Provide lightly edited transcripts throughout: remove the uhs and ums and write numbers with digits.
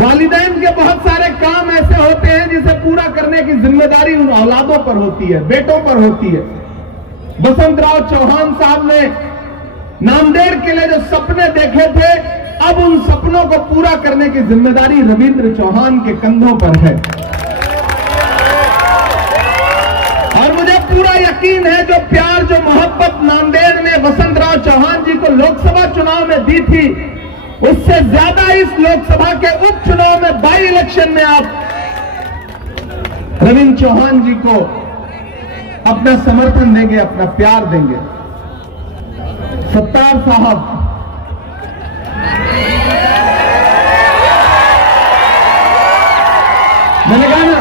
वालिदैन के बहुत सारे काम ऐसे होते हैं जिसे पूरा करने की जिम्मेदारी उन औलादों पर होती है, बेटों पर होती है। वसंतराव चौहान साहब ने नांदेड़ के लिए जो सपने देखे थे, अब उन सपनों को पूरा करने की जिम्मेदारी रविंद्र चौहान के कंधों पर है। और मुझे पूरा यकीन है जो प्यार, जो मोहब्बत नांदेड़ ने वसंतराव चौहान जी को लोकसभा चुनाव में दी थी, उससे ज्यादा इस लोकसभा के उपचुनाव में, बाई इलेक्शन में आप रविंद्र चौहान जी को अपना समर्थन देंगे, अपना प्यार देंगे। सत्तार साहब, मैंने कहा ना,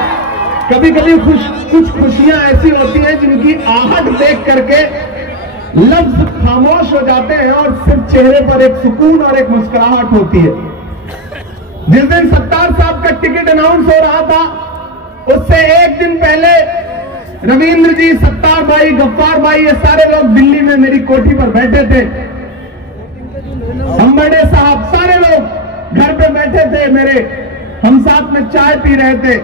कभी कभी कुछ खुशियां ऐसी होती हैं जिनकी आहट देख करके लफ्ज खामोश हो जाते हैं और सिर्फ चेहरे पर एक सुकून और एक मुस्कुराहट होती है। जिस दिन सत्तार साहब का टिकट अनाउंस हो रहा था, उससे एक दिन पहले रविंद्र जी, सत्तार भाई, गफ्फार भाई, ये सारे लोग दिल्ली में मेरी कोठी पर बैठे थे। अंबड़े साहब, सारे लोग घर पे बैठे थे मेरे, हम साथ में चाय पी रहे थे।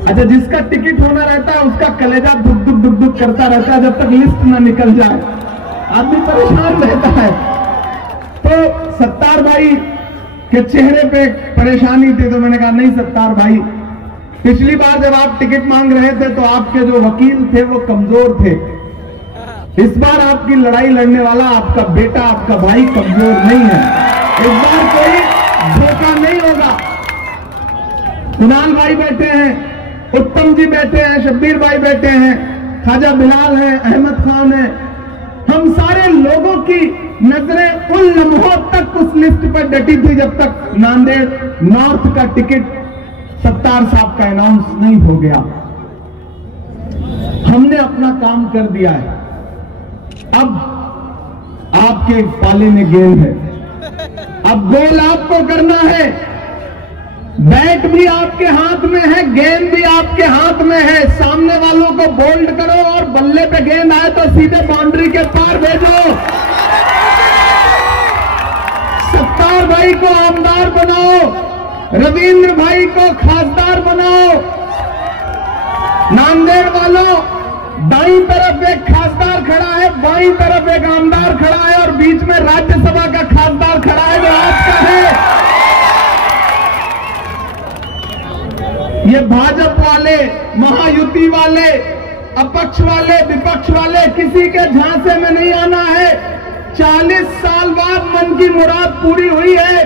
अच्छा, जिसका टिकट होना रहता है उसका कलेजा दुख दुख दुख दुख करता रहता है जब तक लिस्ट ना निकल जाए, आदमी परेशान रहता है। तो सत्तार भाई के चेहरे पे परेशानी थी, तो मैंने कहा नहीं सत्तार भाई, पिछली बार जब आप टिकट मांग रहे थे तो आपके जो वकील थे वो कमजोर थे। इस बार आपकी लड़ाई लड़ने वाला आपका बेटा, आपका भाई कमजोर नहीं है। इस बार कोई धोखा नहीं होगा। कुणाल भाई बैठे हैं, उत्तम जी बैठे हैं, शब्बीर भाई बैठे हैं, ख्वाजा बिलाल हैं, अहमद खान हैं। हम सारे लोगों की नजरें उन लम्हों तक उस लिस्ट पर डटी थी जब तक नांदेड़ नॉर्थ का टिकट सत्तार साहब का अनाउंस नहीं हो गया। हमने अपना काम कर दिया है, अब आपके पाले में गेंद है, अब गोल आपको करना है। बैट भी आपके हाथ में है, गेंद भी आपके हाथ में है। सामने वालों को बोल्ड करो और बल्ले पे गेंद आए तो सीधे बाउंड्री के पार भेजो। सत्तार भाई को आमदार बनाओ, रविंद्र भाई को खासदार बनाओ। नांदेड़ वालों, दाईं तरफ एक खासदार खड़ा है, बाईं तरफ एक आमदार खड़ा है और बीच में राज्यसभा का खासदार खड़ा है जो आपका है। ये भाजपा वाले, महायुति वाले, अपक्ष वाले, विपक्ष वाले, किसी के झांसे में नहीं आना है। 40 साल बाद मन की मुराद पूरी हुई है।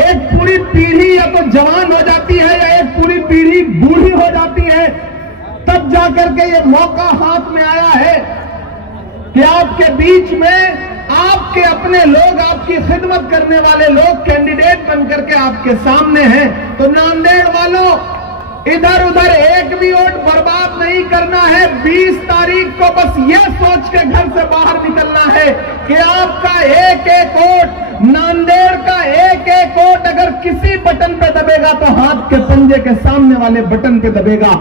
एक पूरी पीढ़ी या तो जवान हो जाती है या एक पूरी पीढ़ी बूढ़ी हो जाती है, तब जाकर के ये मौका हाथ में आया है कि आपके बीच में आपके अपने लोग, आपकी खिदमत करने वाले लोग कैंडिडेट बनकर के आपके सामने हैं। तो नांदेड़ वालों, इधर उधर एक भी वोट बर्बाद नहीं करना है। 20 तारीख को बस ये सोच के घर से बाहर निकलना है कि आपका एक एक वोट, नांदेड़ का एक एक वोट अगर किसी बटन पे दबेगा तो हाथ के पंजे के सामने वाले बटन पे दबेगा।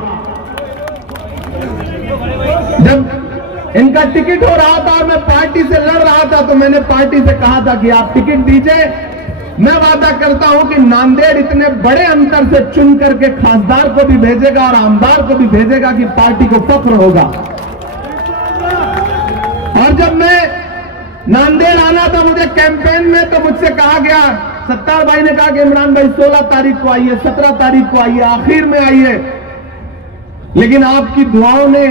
जब इनका टिकट हो रहा था, मैं पार्टी से लड़ रहा था, तो मैंने पार्टी से कहा था कि आप टिकट दीजिए, मैं वादा करता हूं कि नांदेड़ इतने बड़े अंतर से चुन करके खासदार को भी भेजेगा और आमदार को भी भेजेगा कि पार्टी को फख्र होगा। और जब मैं नांदेड़ आना था मुझे कैंपेन में, तो मुझसे कहा गया, सत्तार भाई ने कहा कि इमरान भाई 16 तारीख को आइए, 17 तारीख को आइए, आखिर में आइए। लेकिन आपकी दुआओं ने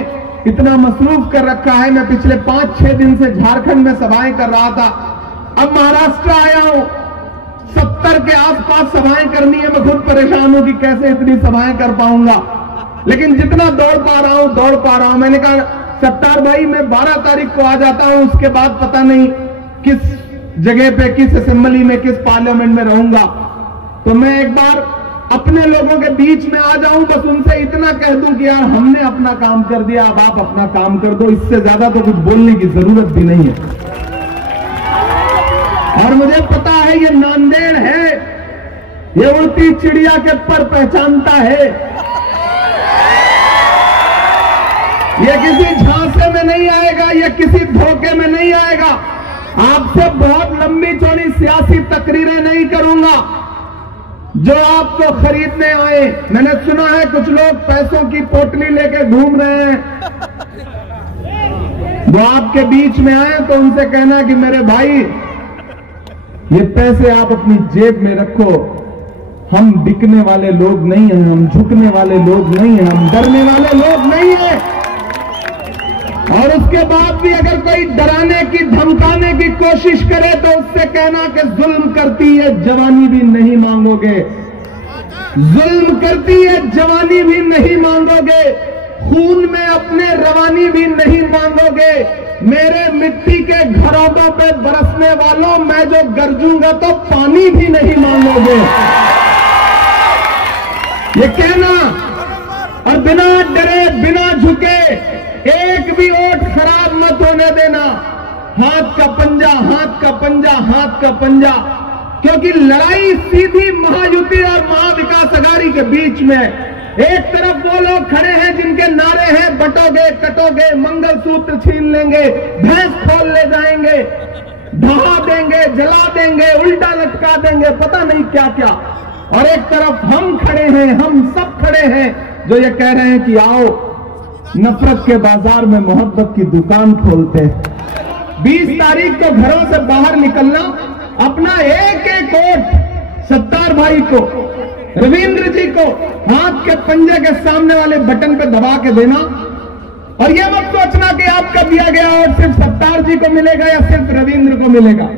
इतना मसरूफ कर रखा है। मैं पिछले 5-6 दिन से झारखंड में सभाएं कर रहा था, अब महाराष्ट्र आया हूं, 70 के आसपास सभाएं करनी है। मैं खुद परेशान हूं कि कैसे इतनी सभाएं कर पाऊंगा, लेकिन जितना दौड़ पा रहा हूं। मैंने कहा सत्तार भाई मैं 12 तारीख को आ जाता हूं, उसके बाद पता नहीं किस जगह पे, किस असेंबली में, किस पार्लियामेंट में रहूंगा। तो मैं एक बार अपने लोगों के बीच में आ जाऊं, बस उनसे इतना कह दूं कि यार हमने अपना काम कर दिया, अब आप अपना काम कर दो। इससे ज्यादा तो कुछ बोलने की जरूरत भी नहीं है। और मुझे पता है ये नांदेड़ है, ये उड़ती चिड़िया के पर पहचानता है। ये किसी झांसे में नहीं आएगा, ये किसी धोखे में नहीं आएगा। आपसे बहुत लंबी चौड़ी सियासी तकरीरें नहीं करूंगा। जो आपको खरीदने आए। मैंने सुना है कुछ लोग पैसों की पोटली लेके घूम रहे हैं। वो आपके बीच में आए तो उनसे कहना कि मेरे भाई ये पैसे आप अपनी जेब में रखो, हम बिकने वाले लोग नहीं हैं, हम झुकने वाले लोग नहीं हैं, हम डरने वाले लोग नहीं हैं। और उसके बाद भी अगर कोई डराने की धमकाने की कोशिश करे तो उससे कहना कि जुल्म करती है जवानी भी नहीं मांगोगे, जुल्म करती है जवानी भी नहीं मांगोगे, खून में अपने रवानी भी नहीं मांगोगे। मेरे मिट्टी के घरों पे बरसने वालों, मैं जो गरजूंगा तो पानी भी नहीं मांगोगे। ये कहना और बिना डरे बिना झुके एक भी वोट खराब मत होने देना। हाथ का पंजा, हाथ का पंजा, हाथ का पंजा, क्योंकि लड़ाई सीधी महायुति और महाविकास अघाड़ी के बीच में। एक तरफ वो लोग खड़े हैं जिनके नारे हैं बटोगे कटोगे, मंगलसूत्र छीन लेंगे, भैंस खोल ले जाएंगे, ढहा देंगे, जला देंगे, उल्टा लटका देंगे, पता नहीं क्या क्या। और एक तरफ हम खड़े हैं, हम सब खड़े हैं जो ये कह रहे हैं कि आओ नफरत के बाजार में मोहब्बत की दुकान खोलते हैं। 20 तारीख को घरों से बाहर निकलना, अपना एक एक वोट सत्तार भाई को, रविंद्र जी को हाथ के पंजे के सामने वाले बटन पे दबा के देना। और यह मत सोचना कि आपका दिया गया वोट सिर्फ सत्तार जी को मिलेगा या सिर्फ रविंद्र को मिलेगा।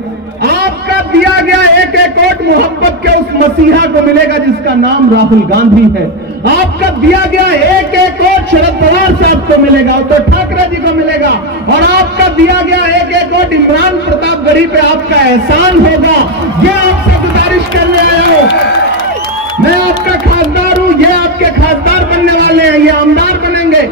आपका दिया गया एक एक वोट मोहब्बत के उस मसीहा को मिलेगा जिसका नाम राहुल गांधी है। आपका दिया गया एक एक वोट शरद पवार साहब को मिलेगा, उद्धव ठाकरे जी को मिलेगा। और आपका दिया गया एक एक वोट इमरान प्रतापगढ़ी पे आपका एहसान होगा। यह आपसे गुजारिश करने आया हूं। मैं आपका खासदार हूं, ये आपके खासदार बनने वाले हैं, ये आमदार बनेंगे।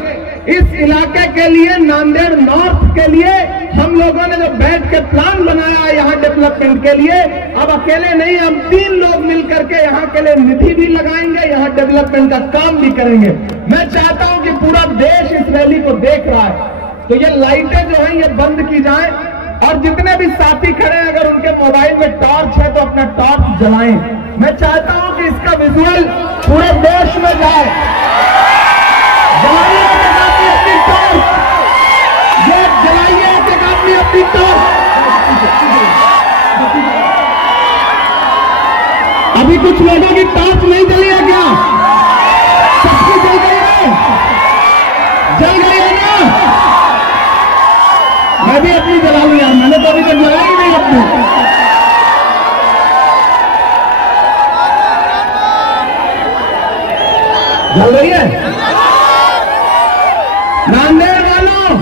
इस इलाके के लिए, नांदेड़ नॉर्थ के लिए हम लोगों ने जो बैठ के प्लान बनाया है यहाँ डेवलपमेंट के लिए, अब अकेले नहीं, हम 3 लोग मिलकर के यहाँ के लिए निधि भी लगाएंगे, यहाँ डेवलपमेंट का काम भी करेंगे। मैं चाहता हूं कि पूरा देश इस रैली को देख रहा है, तो ये लाइटें जो हैं ये बंद की जाएं। और जितने भी साथी खड़े हैं अगर उनके मोबाइल में टॉर्च है तो अपना टॉर्च जलाएं। मैं चाहता हूं कि इसका विजुअल पूरे देश में जाए। जलाइए अपनी टॉर्च, ये जलाइए अपनी टॉर्च। अभी कुछ लोगों की टॉर्च नहीं जली है क्या? सबकी जल गई है, जल गई है ना? मैं भी अपनी जला लूं यार, मैंने तो अभी तक जलाई नहीं अपनी। जल रही है? नांदेड़ वालों,